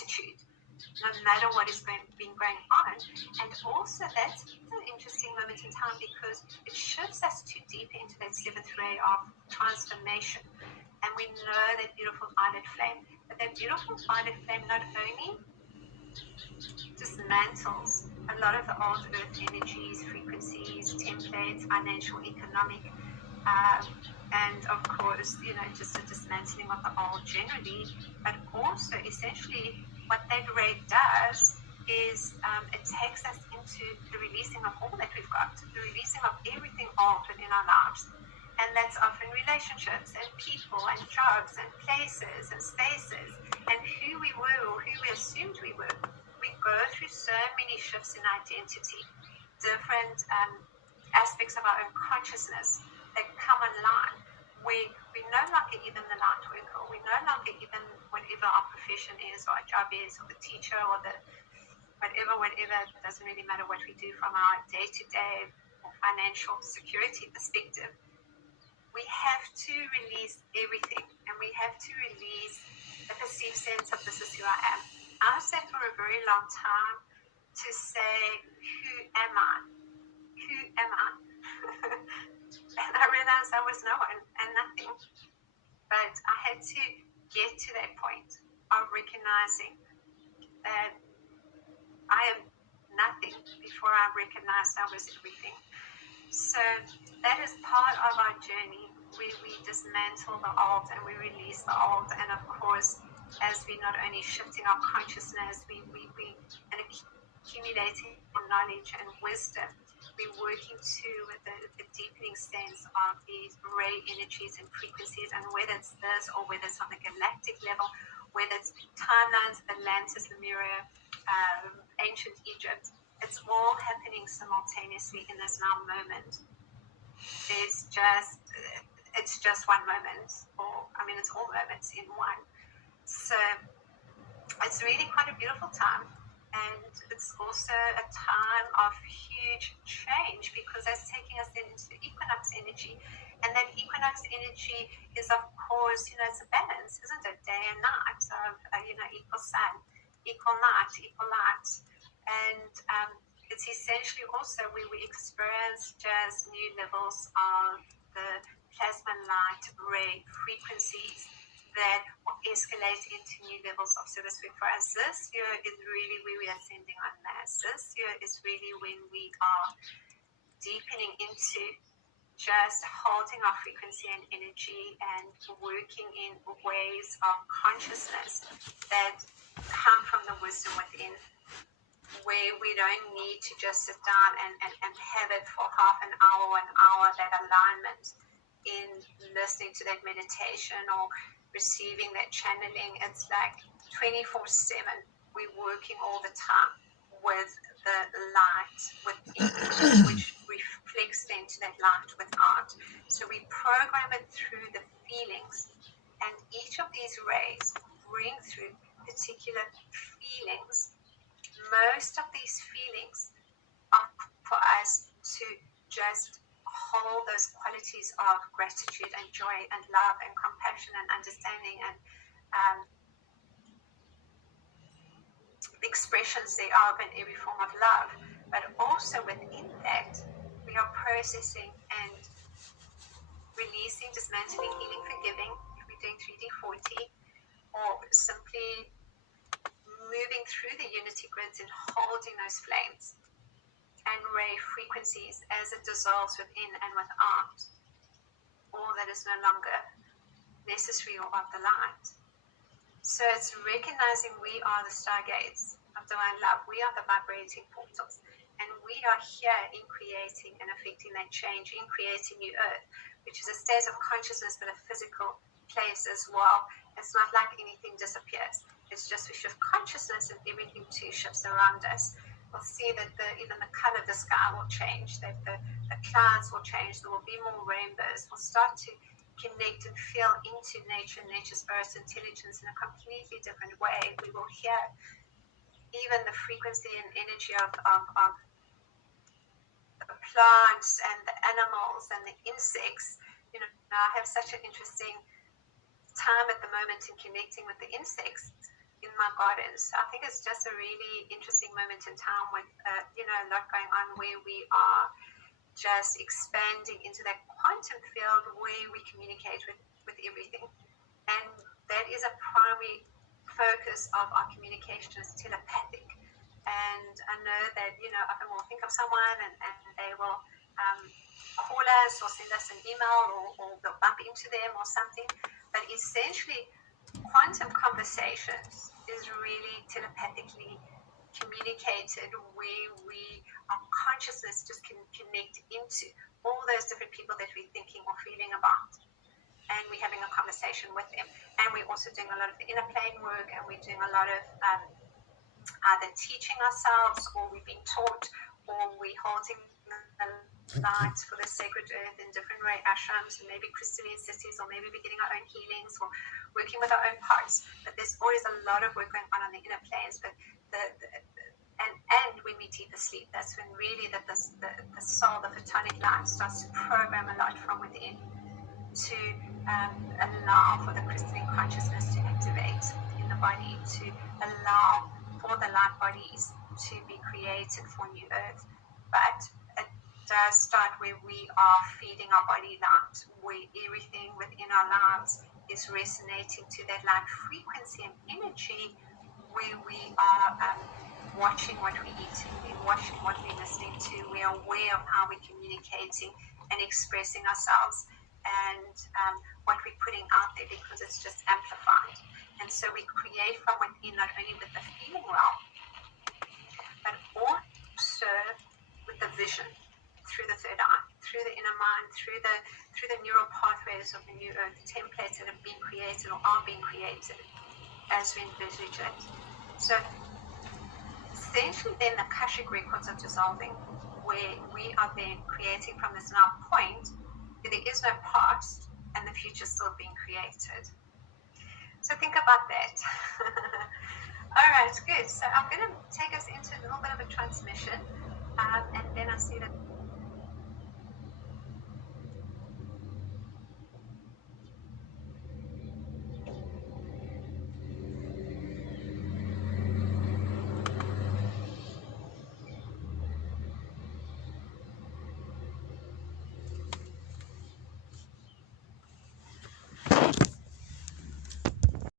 gratitude, no matter what is been going on. And also that's an interesting moment in time because it shifts us too deep into that seventh ray of transformation. And we know that beautiful violet flame, but that beautiful violet flame not only dismantles a lot of the old earth energies, frequencies, templates, financial, economic, and of course, just the dismantling of the old generally, but also essentially what that ray does is it takes us into the releasing of all that we've got, the releasing of everything old within our lives. And that's often relationships and people and jobs and places and spaces and who we were or who we assumed we were. We go through so many shifts in identity, different aspects of our own consciousness that come online, where we're no longer even the light worker, we're no longer even whatever our profession is or our job is, or the teacher or the whatever, it doesn't really matter what we do from our day-to-day or financial security perspective. We have to release everything, and we have to release the perceived sense of this is who I am. I sat for a very long time to say, who am I? Who am I? And I realized I was no one and nothing. But I had to get to that point of recognizing that I am nothing before I recognized I was everything. So that is part of our journey where we dismantle the old and we release the old. And of course, as we not only shifting our consciousness, we and accumulating knowledge and wisdom, we're working too with the deepening sense of these ray energies and frequencies, and whether it's this or whether it's on the galactic level, whether it's timelines, Atlantis, Lemuria, ancient Egypt, it's all happening simultaneously in this now moment. It's just one moment, or it's all moments in one. So it's really quite a beautiful time, and it's also a time of huge change because that's taking us into equinox energy, and that equinox energy is, of course, it's a balance, isn't it? Day and night, equal sun, equal night, equal light. And it's essentially also where we experience just new levels of the plasma light ray frequencies that will escalate into new levels of service. For us, this year is really where we are sending on mass. This year is really when we are deepening into just holding our frequency and energy and working in ways of consciousness that come from the wisdom within, where we don't need to just sit down and have it for half an hour, that alignment in listening to that meditation or receiving that channeling. It's like 24/7. We're working all the time with the light within, which reflects into that light without. So we program it through the feelings, and each of these rays bring through particular feelings. Most of these feelings are for us to just hold those qualities of gratitude and joy and love and compassion and understanding and the expressions thereof in every form of love. But also within that, we are processing and releasing, dismantling, healing, forgiving, if we're doing 3D40, or simply moving through the unity grids and holding those flames and ray frequencies as it dissolves within and without all that is no longer necessary or of the light. So it's recognizing we are the stargates of divine love. We are the vibrating portals, and we are here in creating and affecting that change, in creating new earth, which is a state of consciousness but a physical place as well. It's not like anything disappears. It's just we shift consciousness and everything too shifts around us. We'll see that even the color of the sky will change, that the clouds will change, there will be more rainbows. We'll start to connect and feel into nature, nature's earth intelligence in a completely different way. We will hear even the frequency and energy of the plants and the animals and the insects. I have such an interesting time at the moment in connecting with the insects, in my gardens. I think it's just a really interesting moment in time with, a lot going on where we are just expanding into that quantum field where we communicate with everything. And that is a primary focus of our communication is telepathic. And I know that, often we'll think of someone and they will call us or send us an email or they'll bump into them or something. But essentially, quantum conversations is really telepathically communicated where our consciousness just can connect into all those different people that we're thinking or feeling about. And we're having a conversation with them. And we're also doing a lot of the inner plane work, and we're doing a lot of either teaching ourselves, or we've been taught, or we're holding the lights for the sacred earth in different ashrams, and maybe crystalline cities, or maybe we're getting our own healings, or working with our own parts. But there's always a lot of work going on the inner planes. But and when we deep asleep, that's when really the soul, the photonic light, starts to program a lot from within to allow for the crystalline consciousness to activate in the body, to allow for the light bodies to be created for new earth. But it does start where we are feeding our body light, where everything within our lives is resonating to that light frequency and energy, where we are watching what we're eating, we're watching what we're listening to, we're aware of how we're communicating and expressing ourselves, and what we're putting out there, because it's just amplified. And so we create from within, not only with the feeling realm, but also with the vision, through the third eye, through the inner mind, through the neural pathways of the new earth, the templates that have been created or are being created as we envisage it. So essentially then the Akashic records are dissolving, where we are then creating from this now point where there is no past and the future is still being created. So think about that. All right, good. So I'm going to take us into a little bit of a transmission, and then I see that